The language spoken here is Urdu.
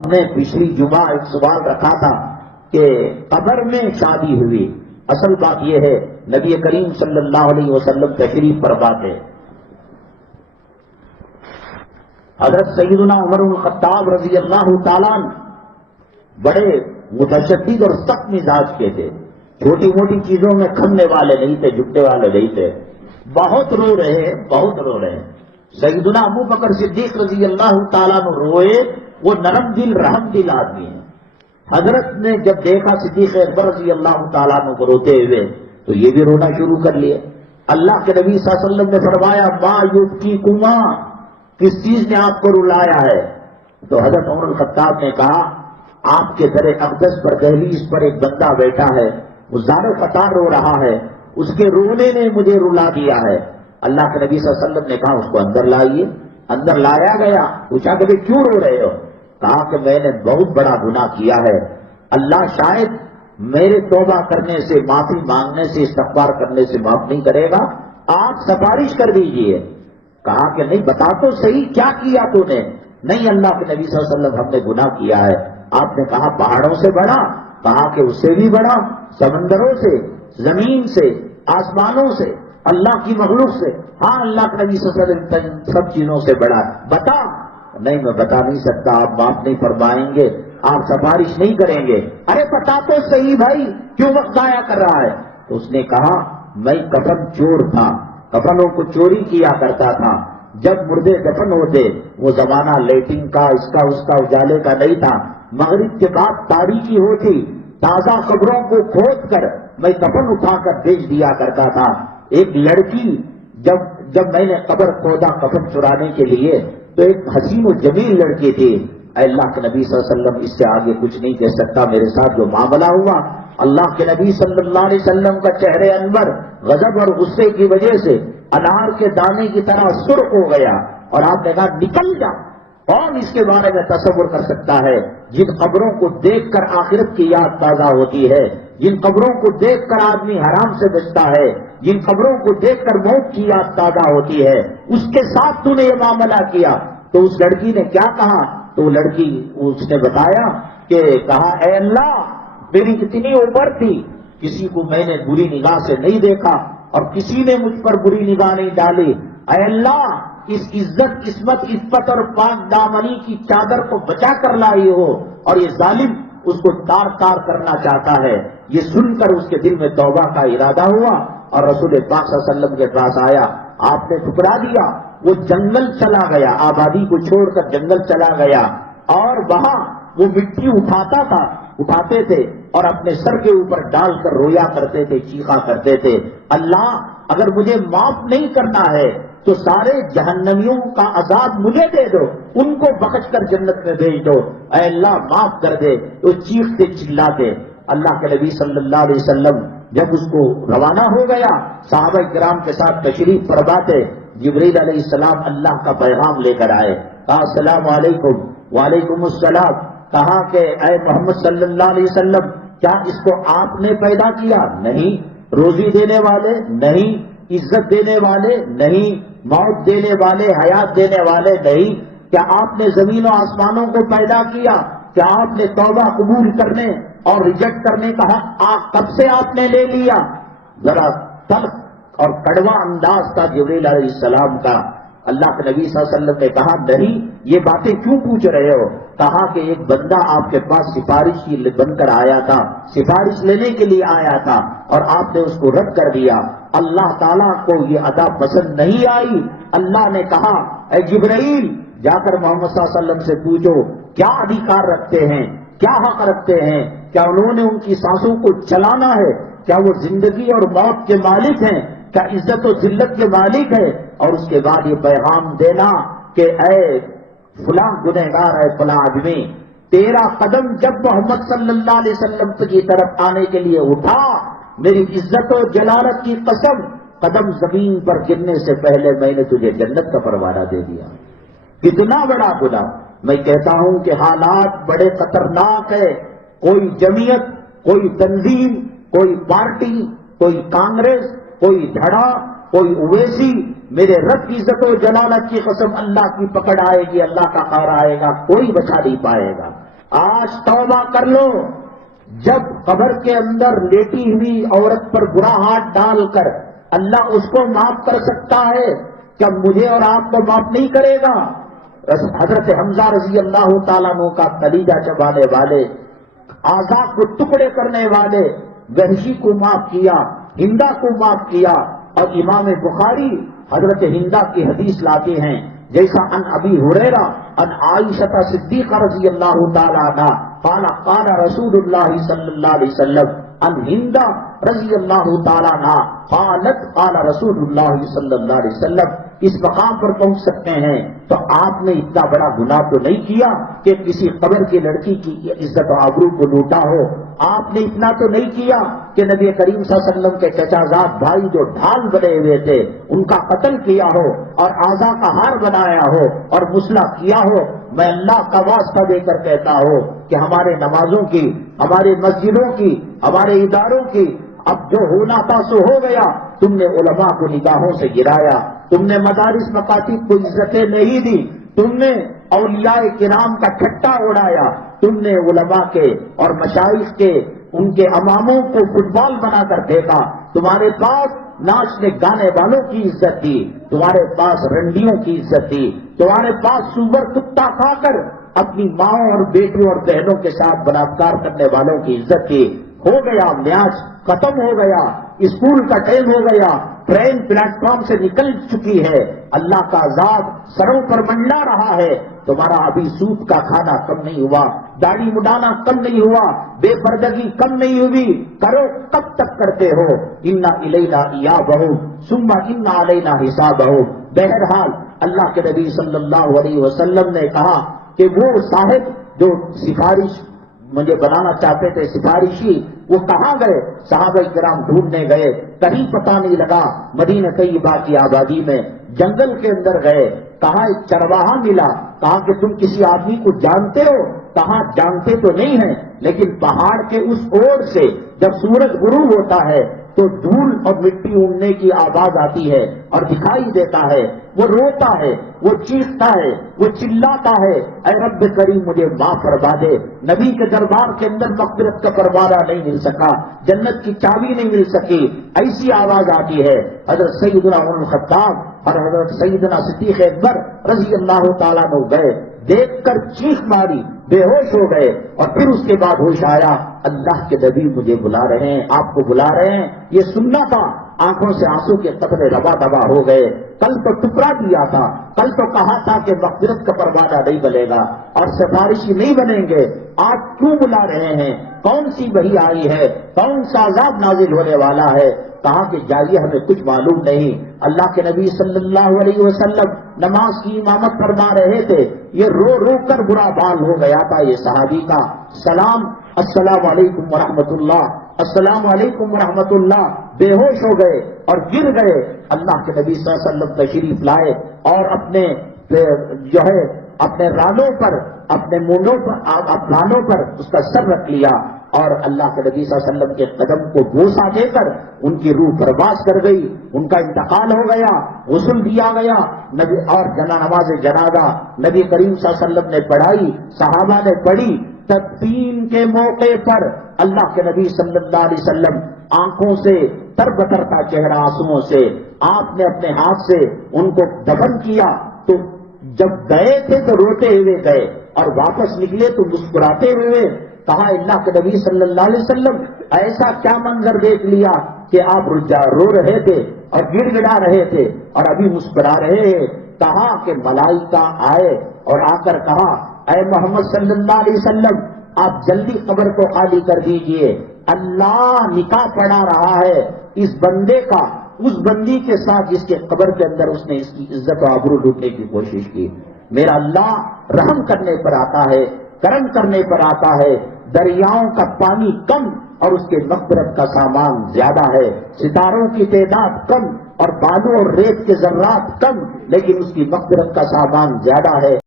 نے پچھلی جمعہ ایک سوال رکھا تھا کہ قبر میں شادی ہوئی. اصل بات یہ ہے نبی کریم صلی اللہ علیہ وسلم تشریف فرما تھے. حضرت سیدنا عمر بن الخطاب رضی اللہ تعالیٰ بڑے متشدد اور سخت مزاج کے تھے. چھوٹی موٹی چیزوں میں کھمنے والے نہیں تھے، جھکنے والے نہیں تھے. بہت رو رہے. سیدنا ابو بکر صدیق رضی اللہ تعالیٰ نے روئے. وہ نرم دل رحم دل آدمی ہیں. حضرت نے جب دیکھا صدیق اکبر رضی اللہ تعالیٰ عنہ کو روتے ہوئے تو یہ بھی رونا شروع کر لیے. اللہ کے نبی صلی اللہ علیہ وسلم نے فرمایا ما یبکیکما، کس چیز نے آپ کو رلایا ہے؟ تو حضرت عمر الخطاب نے کہا آپ کے در اقدس پر دہلیز پر ایک بندہ بیٹھا ہے، وہ زار قطار رو رہا ہے، اس کے رونے نے مجھے رلا دیا ہے. اللہ کے نبی صلی اللہ علیہ وسلم نے کہا اس کو اندر لائیے. اندر لایا گیا. پوچھا کہ کیوں رو رہے ہو؟ کہا کہ میں نے بہت بڑا گناہ کیا ہے، اللہ شاید میرے توبہ کرنے سے، معافی مانگنے سے، استغفار کرنے سے معاف نہیں کرے گا، آپ سفارش کر دیجئے. کہا کہ نہیں، بتا تو صحیح کیا کیا تو نے؟ نہیں اللہ کے نبی صلی اللہ علیہ وسلم ہم نے گناہ کیا ہے. آپ نے کہا پہاڑوں سے بڑا؟ کہا کہ اس سے بھی بڑا، سمندروں سے، زمین سے، آسمانوں سے، اللہ کی مخلوق سے. ہاں اللہ کے نبی صلی اللہ علیہ وسلم سب چیزوں سے بڑا. بتا. نہیں میں بتا نہیں سکتا، آپ معاف نہیں فرمائیں گے، آپ سفارش نہیں کریں گے. ارے بتا تو صحیح بھائی، کیوں وقت ضائع کر رہا ہے؟ تو اس نے کہا میں کفن چور تھا، کفنوں کو چوری کیا کرتا تھا. جب مردے دفن ہوتے وہ زمانہ لیٹنگ کا، اس کا اس کا اجالے کا نہیں تھا. مغرب کے بعد تاریکی ہوتی، تازہ قبروں کو کھود کر میں کفن اٹھا کر بیچ دیا کرتا تھا. ایک لڑکی جب میں نے قبر کھودا کفن چرانے کے لیے تو ایک حسین و جمیل لڑکی تھی. اے اللہ کے نبی صلی اللہ علیہ وسلم اس سے آگے کچھ نہیں کہہ سکتا. میرے ساتھ جو معاملہ ہوا، اللہ کے نبی صلی اللہ علیہ وسلم کا چہرے انور غضب اور غصے کی وجہ سے انار کے دانے کی طرح سرخ ہو گیا اور آپ نے کہا نکل جا. کون اس کے بارے میں تصور کر سکتا ہے جن قبروں کو دیکھ کر آخرت کی یاد تازہ ہوتی ہے، جن قبروں کو دیکھ کر آدمی حرام سے بچتا ہے، جن قبروں کو دیکھ کر موت کی یاد تازہ ہوتی ہے، اس کے ساتھ تو نے یہ معاملہ کیا. تو اس لڑکی نے کیا کہا؟ تو لڑکی اس نے بتایا کہ کہا اے اللہ میری اتنی عمر تھی، کسی کو میں نے بری نگاہ سے نہیں دیکھا اور کسی نے مجھ پر بری نگاہ نہیں ڈالی. اے اللہ اس عزت، عصمت، عفت اور پاک دامنی کی چادر کو بچا کر لائی ہو اور یہ ظالم اس کو تار تار کرنا چاہتا ہے. یہ سن کر اس کے دل میں توبہ کا ارادہ ہوا اور رسول پاک صلی اللہ علیہ وسلم کے پاس آیا. آپ نے ٹھکرا دیا. وہ جنگل چلا گیا، آبادی کو چھوڑ کر جنگل چلا گیا اور وہاں وہ مٹی اٹھاتے تھے اور اپنے سر کے اوپر ڈال کر رویا کرتے تھے، چیخا کرتے تھے اللہ اگر مجھے معاف نہیں کرنا ہے تو سارے جہنمیوں کا عذاب مجھے دے دو، ان کو بخش کر جنت میں بھیج دو، اے اللہ معاف کر دے. وہ چیختے چلاتے. اللہ کے نبی صلی اللہ علیہ وسلم جب اس کو روانہ ہو گیا، صحابہ کرام کے ساتھ تشریف فرما تھے. جبریل علیہ السلام اللہ کا پیغام لے کر آئے. کہا السلام علیکم. وعلیکم السلام. کہا کہ اے محمد صلی اللہ علیہ وسلم کیا اس کو آپ نے پیدا کیا؟ نہیں. روزی دینے والے؟ نہیں. عزت دینے والے؟ نہیں. موت دینے والے، حیات دینے والے؟ نہیں. کیا آپ نے زمین و آسمانوں کو پیدا کیا؟ کیا آپ نے توبہ قبول کرنے اور ریجیکٹ کرنے کا حق کب سے آپ نے لے لیا؟ ذرا تلخ اور کڑوا انداز تھا جبریل علیہ السلام کا. اللہ کے نبی صلی اللہ علیہ وسلم نے کہا نہیں یہ باتیں کیوں پوچھ رہے ہو؟ کہا کہ ایک بندہ آپ کے پاس سفارش بن کر آیا تھا، سفارش لینے کے لیے آیا تھا اور آپ نے اس کو رد کر دیا. اللہ تعالیٰ کو یہ ادا پسند نہیں آئی. اللہ نے کہا اے جبرائیل جا کر محمد صلی اللہ علیہ وسلم سے پوچھو کیا ادھیکار رکھتے ہیں، کیا حق رکھتے ہیں، کیا انہوں نے ان کی سانسوں کو چلانا ہے، کیا وہ زندگی اور موت کے مالک ہیں، کیا عزت و ذلت کے مالک ہے. اور اس کے بعد یہ پیغام دینا کہ اے فلاں گنہگار، اے فلاں آدمی، تیرا قدم جب محمد صلی اللہ علیہ وسلم کی طرف آنے کے لیے اٹھا، میری عزت و جلالت کی قسم قدم زمین پر گرنے سے پہلے میں نے تجھے جنت کا پروانہ دے دیا. کتنا بڑا گناہ. میں کہتا ہوں کہ حالات بڑے خطرناک ہے. کوئی جمعیت، کوئی تنظیم، کوئی پارٹی، کوئی کانگریس، کوئی دھڑا، کوئی اویسی، میرے رب کی عزت و جلالت کی قسم اللہ کی پکڑ آئے گی، اللہ کا قہر آئے گا، کوئی بچا نہیں پائے گا. آج توبہ کر لو. جب قبر کے اندر لیٹی ہوئی عورت پر برا ہاتھ ڈال کر اللہ اس کو معاف کر سکتا ہے، کیا مجھے اور آپ کو معاف نہیں کرے گا؟ حضرت حمزہ رضی اللہ تعالیٰ عنہ کا کلیجہ چبانے والے، اعضاء کو ٹکڑے کرنے والے وحشی کو معاف کیا، ہندا کو معاف کیا. اور امام بخاری حضرت ہندا کی حدیث لاتے ہیں، جیسا ان ابی ہریرہ ان عائشہ صدیقہ رضی اللہ تعالی عنہا قال قال رسول اللہ صلی اللہ علیہ وسلم ان ہندا رضی اللہ تعالی عنہا قالت قال رسول اللہ صلی اللہ علیہ وسلم. اس مقام پر پہنچ سکتے ہیں تو آپ نے اتنا بڑا گناہ تو نہیں کیا کہ کسی قبر کی لڑکی کی عزت و آبرو کو لوٹا ہو. آپ نے اتنا تو نہیں کیا کہ نبی کریم صلی اللہ علیہ وسلم کے چچا زاد بھائی جو ڈھال بنے ہوئے تھے ان کا قتل کیا ہو اور اعضاء کا ہار بنایا ہو اور مسلح کیا ہو. میں اللہ کا واسطہ دے کر کہتا ہوں کہ ہمارے نمازوں کی، ہمارے مسجدوں کی، ہمارے اداروں کی اب جو ہونا تھا سو ہو گیا. تم نے علماء کو نگاہوں سے گرایا، تم نے مدارس مکاتب کو عزتیں نہیں دی، تم نے اولیاء کرام کا ٹھٹا اڑایا، تم نے علماء کے اور مشائخ کے ان کے اماموں کو فٹ بال بنا کر پھینکا. تمہارے پاس ناچنے گانے والوں کی عزت دی، تمہارے پاس رنڈیوں کی عزت دی، تمہارے پاس سور کتا کھا کر اپنی ماؤں اور بیٹیوں اور بہنوں کے ساتھ بلاತ್ಕಾರ کرنے والوں کی عزت دی. ہو گیا میاچ، ختم ہو گیا، اسکول کا ٹائم ہو گیا، ٹرین پلیٹ فارم سے نکل چکی ہے، اللہ کا عذاب سروں پر منڈلا رہا ہے. تمہارا ابھی سود کا کھانا کم نہیں ہوا، داڑھی مڈانا کم نہیں ہوا، بے پردگی کم نہیں ہوئی. کرو کب تک کرتے ہو؟ انا الینا ایابہم ثم ان علینا حسابہم. بہرحال اللہ کے نبی صلی اللہ علیہ وسلم نے کہا کہ وہ صاحب جو سفارش مجھے بنانا چاہتے تھے، سفارشی، وہ کہاں گئے؟ صحابہ کرام ڈھونڈنے گئے، کہیں پتہ نہیں لگا. مدینہ طیبہ کی آبادی میں جنگل کے اندر گئے، کہاں ایک چرواہا ملا. کہا کہ تم کسی آدمی کو جانتے ہو؟ کہاں جانتے تو نہیں ہیں، لیکن پہاڑ کے اس اوڑ سے جب سورج غروب ہوتا ہے تو دھول اور مٹی اڑنے کی آواز آتی ہے اور دکھائی دیتا ہے. وہ روتا ہے، وہ چیختا ہے، وہ چلاتا ہے، اے رب کریم مجھے معاف فرما دے. نبی کے دربار کے اندر مغفرت کا پروانہ نہیں مل سکا، جنت کی چابی نہیں مل سکی. ایسی آواز آتی ہے. حضرت سیدنا عمر بن الخطاب اور حضرت سیدنا صدیق اکبر رضی اللہ تعالیٰ عنہ گئے، دیکھ کر چیخ ماری، بے ہوش ہو گئے. اور پھر اس کے بعد ہوش آیا، اللہ کے نبی مجھے بلا رہے ہیں، آپ کو بلا رہے ہیں. یہ سننا تھا. آنکھوں سے آنسو کے قطرے ربا دبا ہو گئے. کل تو ٹکڑا دیا تھا، کل تو کہا تھا کہ مغفرت کا پروانہ نہیں بنے گا اور سفارشی نہیں بنیں گے. آج کیوں بلا رہے ہیں؟ کون سی وحی آئی ہے؟ کون سا عذاب نازل ہونے والا ہے؟ کہا کہ جائیے، ہمیں کچھ معلوم نہیں. اللہ کے نبی صلی اللہ علیہ وسلم نماز کی امامت فرما رہے تھے. یہ رو رو کر برا حال ہو گیا تھا یہ صحابی کا. سلام، السلام علیکم ورحمۃ اللہ، السلام علیکم ورحمۃ اللہ. بے ہوش ہو گئے اور گر گئے. اللہ کے نبی صلی اللہ علیہ وسلم تشریف لائے اور اپنے جو ہے اپنے رانوں پر، اپنے مونڈوں پر، رانوں پر اس کا سر رکھ لیا اور اللہ کے نبی صلی اللہ علیہ وسلم کے قدم کو بوسہ دے کر ان کی روح پرواز کر گئی. ان کا انتقال ہو گیا، غسل دیا گیا. نبی اور نماز جنازہ نبی کریم صلی اللہ علیہ وسلم نے پڑھائی، صحابہ نے پڑھی. تدفین کے موقع پر اللہ کے نبی صلی اللہ علیہ وسلم آنکھوں سے تر بتر کا چہرہ آنسوؤں سے آپ نے اپنے ہاتھ سے ان کو دفن کیا. تو جب گئے تھے تو روتے ہوئے گئے اور واپس نکلے تو مسکراتے ہوئے. کہا اللہ کے نبی صلی اللہ علیہ وسلم ایسا کیا منظر دیکھ لیا کہ آپ رو رہے تھے اور گڑ گڑا رہے تھے اور ابھی مسکرا رہے ہیں؟ کہا کہ ملائکہ آئے اور آ کر کہا اے محمد صلی اللہ علیہ وسلم آپ جلدی قبر کو خالی کر دیجئے. اللہ نکاح پڑھا رہا ہے اس بندے کا اس بندی کے ساتھ جس کے قبر کے اندر اس نے اس کی عزت و آبرو لوٹنے کی کوشش کی. میرا اللہ رحم کرنے پر آتا ہے، کرم کرنے پر آتا ہے. دریاؤں کا پانی کم اور اس کے مغفرت کا سامان زیادہ ہے. ستاروں کی تعداد کم اور بالوں اور ریت کے ذرات کم، لیکن اس کی مغفرت کا سامان زیادہ ہے.